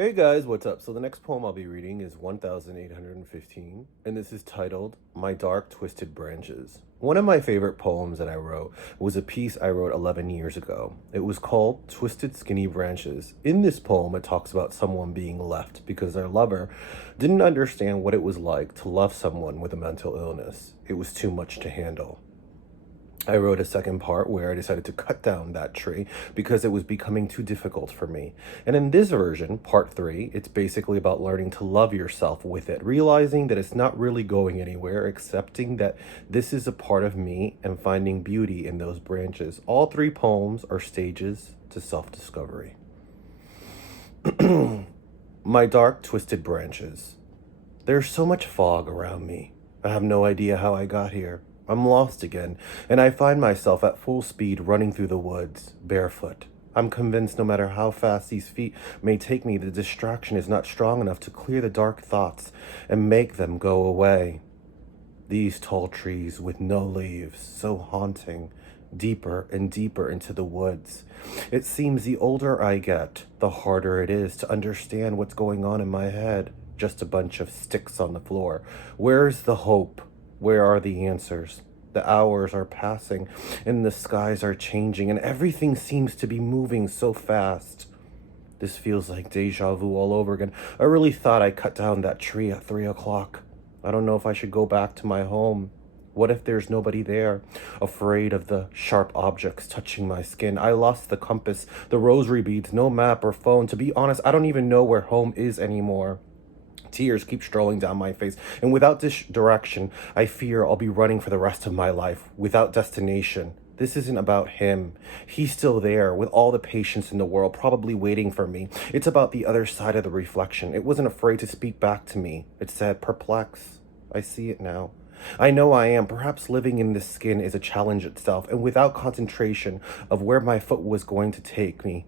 Hey guys, what's up? So the next poem I'll be reading is 1815, and this is titled My Dark Twisted Branches. One of my favorite poems that I wrote was a piece I wrote 11 years ago. It was called Twisted Skinny Branches. In this poem, it talks about someone being left because their lover didn't understand what it was like to love someone with a mental illness. It was too much to handle. I wrote a second part where I decided to cut down that tree because it was becoming too difficult for me. And in this version, part 3, it's basically about learning to love yourself with it, realizing that it's not really going anywhere, accepting that this is a part of me, and finding beauty in those branches. All 3 poems are stages to self-discovery. My dark, twisted branches. There's so much fog around me. I have no idea how I got here. I'm lost again, and I find myself at full speed running through the woods, barefoot. I'm convinced no matter how fast these feet may take me, the distraction is not strong enough to clear the dark thoughts and make them go away. These tall trees with no leaves, so haunting, deeper and deeper into the woods. It seems the older I get, the harder it is to understand what's going on in my head. Just a bunch of sticks on the floor. Where's the hope? Where are the answers? The hours are passing, and the skies are changing, and everything seems to be moving so fast. This feels like deja vu all over again. I really thought I cut down that tree at 3 o'clock. I don't know if I should go back to my home. What if there's nobody there? Afraid of the sharp objects touching my skin. I lost the compass, the rosary beads, no map or phone. To be honest, I don't even know where home is anymore. Tears keep strolling down my face, and without this direction, I fear I'll be running for the rest of my life, without destination. This isn't about him. He's still there, with all the patience in the world, probably waiting for me. It's about the other side of the reflection. It wasn't afraid to speak back to me. It said, perplex. I see it now. I know I am. Perhaps living in this skin is a challenge itself, and without concentration of where my foot was going to take me,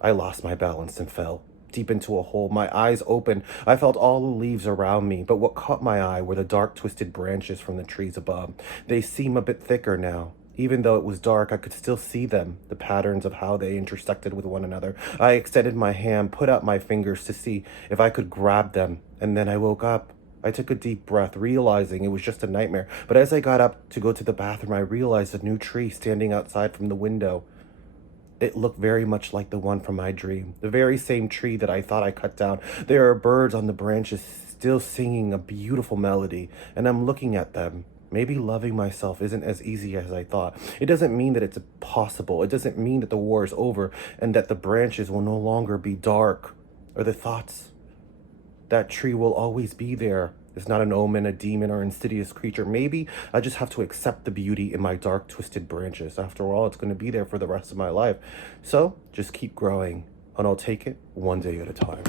I lost my balance and fell deep into a hole. My eyes open. I felt all the leaves around me, but what caught my eye were the dark, twisted branches from the trees above. They seem a bit thicker now. Even though it was dark, I could still see them, the patterns of how they intersected with one another. I extended my hand, put out my fingers to see if I could grab them, and then I woke up. I took a deep breath, realizing it was just a nightmare. But as I got up to go to the bathroom, I realized a new tree standing outside from the window. It looked very much like the one from my dream, the very same tree that I thought I cut down. There are birds on the branches still singing a beautiful melody, and I'm looking at them. Maybe loving myself isn't as easy as I thought. It doesn't mean that it's possible. It doesn't mean that the war is over and that the branches will no longer be dark, or the thoughts. That tree will always be there. It's not an omen, a demon, or insidious creature. Maybe I just have to accept the beauty in my dark, twisted branches. After all, it's going to be there for the rest of my life. So just keep growing, and I'll take it one day at a time.